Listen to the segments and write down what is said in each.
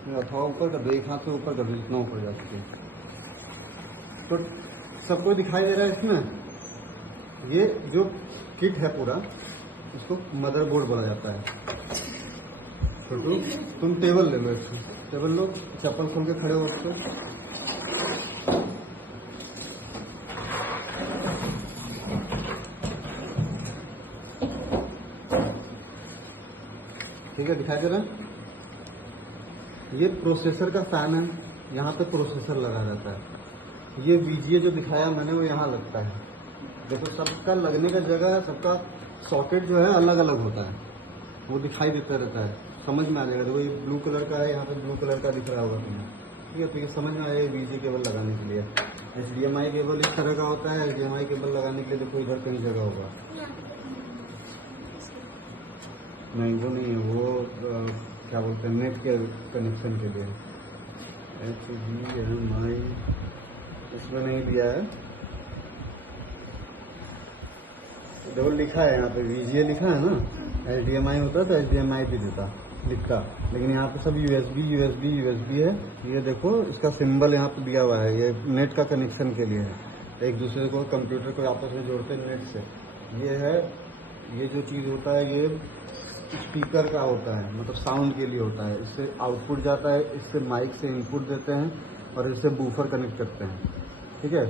अथवा ऊपर कर दो, एक हाथ से ऊपर कर दो जितना ऊपर जा सके। तो सबको दिखाई दे रहा है इसमें। ये जो किट है पूरा, इसको मदरबोर्ड बोला जाता है। छोटू तुम टेबल ले लो, इसको टेबल लो, चप्पल खोल के खड़े हो उसको। ठीक है, दिखाई दे रहा है। ये प्रोसेसर का फैन है, यहाँ पे प्रोसेसर लगा रहता है। ये VGA जो दिखाया मैंने वो यहाँ लगता है। देखो सबका लगने का जगह, सबका सॉकेट जो है अलग अलग होता है, वो दिखाई देता रहता है, समझ में आ जाएगा। देखो ये ब्लू कलर का है, यहाँ पे ब्लू कलर का दिख रहा होगा तुम्हें। ठीक है, तो ये समझ में आ जाएगा VGA केबल लगाने के लिए। HDMI केबल इस तरह का होता है, HDMI केबल लगाने के लिए देखो इधर कहीं जगह होगा। नहीं वो नहीं है, वो क्या बोलते हैं नेट के कनेक्शन के लिए। HDMI इसमें नहीं दिया है, देखो लिखा है यहाँ पे VGA लिखा है ना। HDMI होता तो HDMI भी देता लिखता, लेकिन यहाँ पे सब USB है। ये देखो इसका सिंबल यहाँ पे दिया हुआ है, ये नेट का कनेक्शन के लिए है, एक दूसरे को कंप्यूटर को आपस में जोड़ते हैं नेट से। ये है, ये जो चीज़ होता है ये स्पीकर का होता है, मतलब साउंड के लिए होता है। इससे आउटपुट जाता है, इससे माइक से इनपुट देते हैं और इससे बूफर कनेक्ट करते हैं। ठीक है,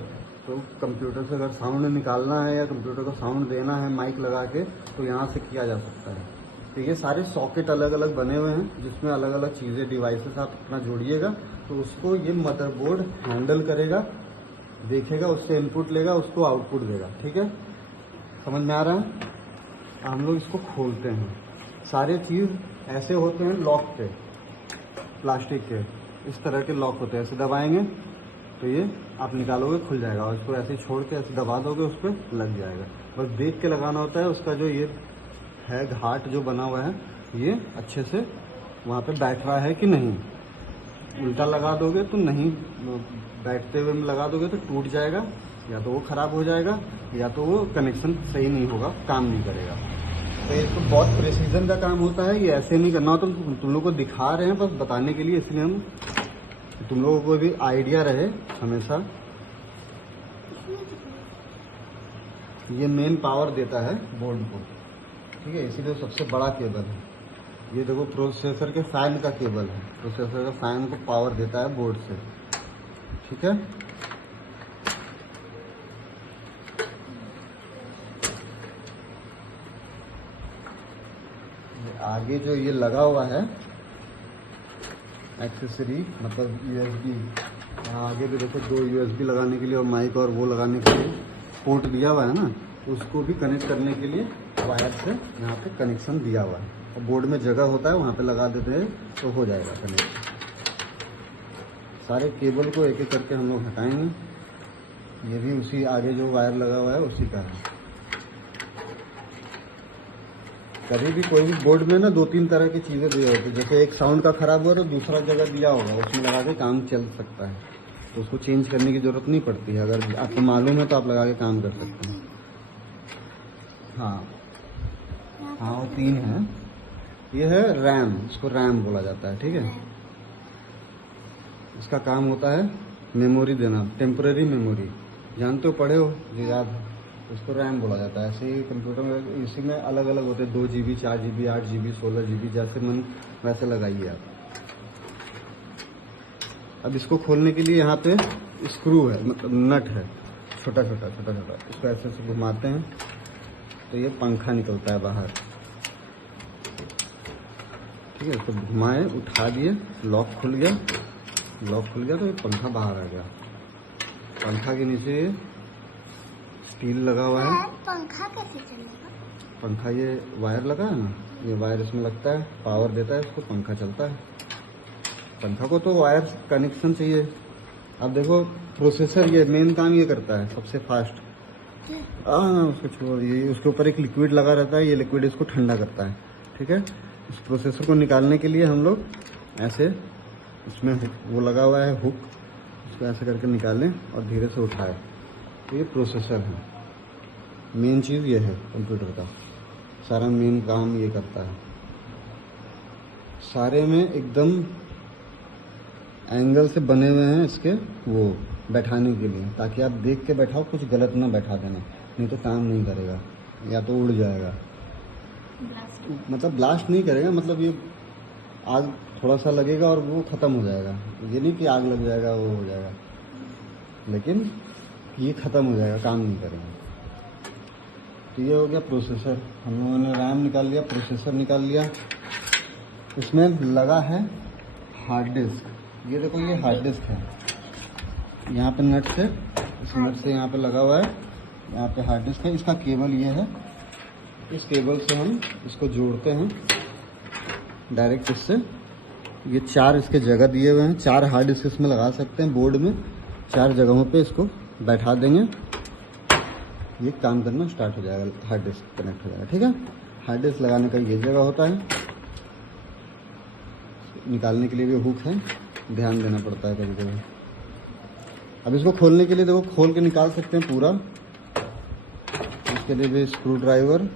तो कंप्यूटर से अगर साउंड निकालना है या कंप्यूटर को साउंड देना है माइक लगा के, तो यहाँ से किया जा सकता है। तो ये सारे सॉकेट अलग अलग बने हुए हैं, जिसमें अलग अलग चीज़ें डिवाइसेस आप अपना जोड़िएगा, तो उसको ये मदरबोर्ड हैंडल करेगा, देखेगा, उससे इनपुट लेगा, उसको आउटपुट देगा। ठीक है, समझ में आ रहा है। हम लोग इसको खोलते हैं, सारे चीज़ ऐसे होते हैं लॉक पे, प्लास्टिक के इस तरह के लॉक होते हैं। ऐसे दबाएंगे तो ये आप निकालोगे खुल जाएगा, और इसको ऐसे छोड़ के ऐसे दबा दोगे उस पर लग जाएगा। बस देख के लगाना होता है, उसका जो ये है घाट जो बना हुआ है, ये अच्छे से वहाँ पे बैठ रहा है कि नहीं। उल्टा लगा दोगे तो नहीं, बैठते हुए में लगा दोगे तो टूट जाएगा, या तो वो खराब हो जाएगा, या तो वो कनेक्शन सही नहीं होगा, काम नहीं करेगा। तो ये तो बहुत प्रेसिजन का काम होता है, ये ऐसे नहीं करना होता। तुम लोग को दिखा रहे हैं बस बताने के लिए, इसलिए हम तुम लोगों को भी आइडिया रहे हमेशा। ये मेन पावर देता है बोर्ड को, ठीक है, इसीलिए सबसे बड़ा केबल है। ये देखो प्रोसेसर के फैन का केबल है, प्रोसेसर का फैन को पावर देता है बोर्ड से। ठीक है, आगे जो ये लगा हुआ है एक्सेसरी, मतलब USB, आगे भी देखो 2 USB लगाने के लिए और माइक और वो लगाने के लिए पोर्ट दिया हुआ है ना, उसको भी कनेक्ट करने के लिए वायर से यहाँ पे कनेक्शन दिया हुआ है। और बोर्ड में जगह होता है, वहाँ पे लगा देते हैं तो हो जाएगा कनेक्ट। सारे केबल को एक एक करके हम लोग हटाएंगे। ये भी उसी आगे जो वायर लगा हुआ है उसी का है। कभी भी कोई भी बोर्ड में ना 2-3 तरह की चीज़ें दी होती है, जैसे एक साउंड का खराब हुआ तो दूसरा जगह दिया होगा, उसमें लगा के काम चल सकता है, तो उसको चेंज करने की ज़रूरत नहीं पड़ती है। अगर आपको मालूम है तो आप लगा के काम कर सकते हैं। हाँ हाँ, वो 3 है। ये है रैम, इसको रैम बोला जाता है। ठीक है, इसका काम होता है मेमोरी देना, टेम्पररी मेमोरी, जानते हो, पढ़े हो, जो याद है, उसको रैम बोला जाता है। ऐसे ही कंप्यूटर में इसी में अलग अलग होते हैं, 2 GB, 4 GB, 8 GB, 16 GB, जैसे मन वैसे लगाइए आप। अब इसको खोलने के लिए यहाँ पे स्क्रू है, मतलब नट है, छोटा छोटा, इसको ऐसे ऐसे घुमाते हैं तो ये पंखा निकलता है बाहर। ठीक है, इसको घुमाए, उठा दिए, लॉक खुल गया तो ये पंखा बाहर आ गया। पंखा के नीचे स्टील लगा हुआ है। पंखा कैसे चलेगा? पंखा ये वायर लगा है ना, ये वायर इसमें लगता है, पावर देता है इसको, पंखा चलता है। पंखा को तो वायर कनेक्शन चाहिए। अब देखो प्रोसेसर ये मेन काम ये करता है सबसे फास्ट। उसको छोड़, ये उसके ऊपर एक लिक्विड लगा रहता है, ये लिक्विड इसको ठंडा करता है। ठीक है, इस प्रोसेसर को निकालने के लिए हम लोग ऐसे, उसमें वो लगा हुआ है हुक, उसको ऐसे करके निकालें और धीरे से उठाएं, तो ये प्रोसेसर है। मेन चीज़ ये है कंप्यूटर का, सारा मेन काम ये करता है। सारे में एकदम एंगल से बने हुए हैं इसके वो बैठाने के लिए, ताकि आप देख के बैठाओ, कुछ गलत ना बैठा देना, नहीं तो काम नहीं करेगा या तो उड़ जाएगा। मतलब ब्लास्ट नहीं करेगा, मतलब ये आग थोड़ा सा लगेगा और वो ख़त्म हो जाएगा। ये नहीं कि आग लग जाएगा वो हो जाएगा, लेकिन ये ख़त्म हो जाएगा, काम नहीं करेगा। तो ये हो गया प्रोसेसर। हम लोगों ने रैम निकाल लिया, प्रोसेसर निकाल लिया। इसमें लगा है हार्ड डिस्क। ये देखो, ये हार्ड डिस्क है, यहाँ पे नट से, इस नट से यहाँ पे लगा हुआ है, यहाँ पे हार्ड डिस्क है। इसका केबल ये है, इस केबल से हम इसको जोड़ते हैं डायरेक्ट इससे। ये 4 इसके जगह दिए हुए हैं, 4 हार्ड डिस्क इसमें लगा सकते हैं बोर्ड में, 4 जगहों पे इसको बैठा देंगे, ये काम करना स्टार्ट हो जाएगा, हार्ड डिस्क कनेक्ट हो जाएगा। ठीक है, हार्ड डिस्क लगाने का ये जगह होता है, निकालने के लिए भी हुक है, ध्यान देना पड़ता है कभी कभी। अब इसको खोलने के लिए देखो, खोल के निकाल सकते हैं पूरा, इसके लिए भी स्क्रू ड्राइवर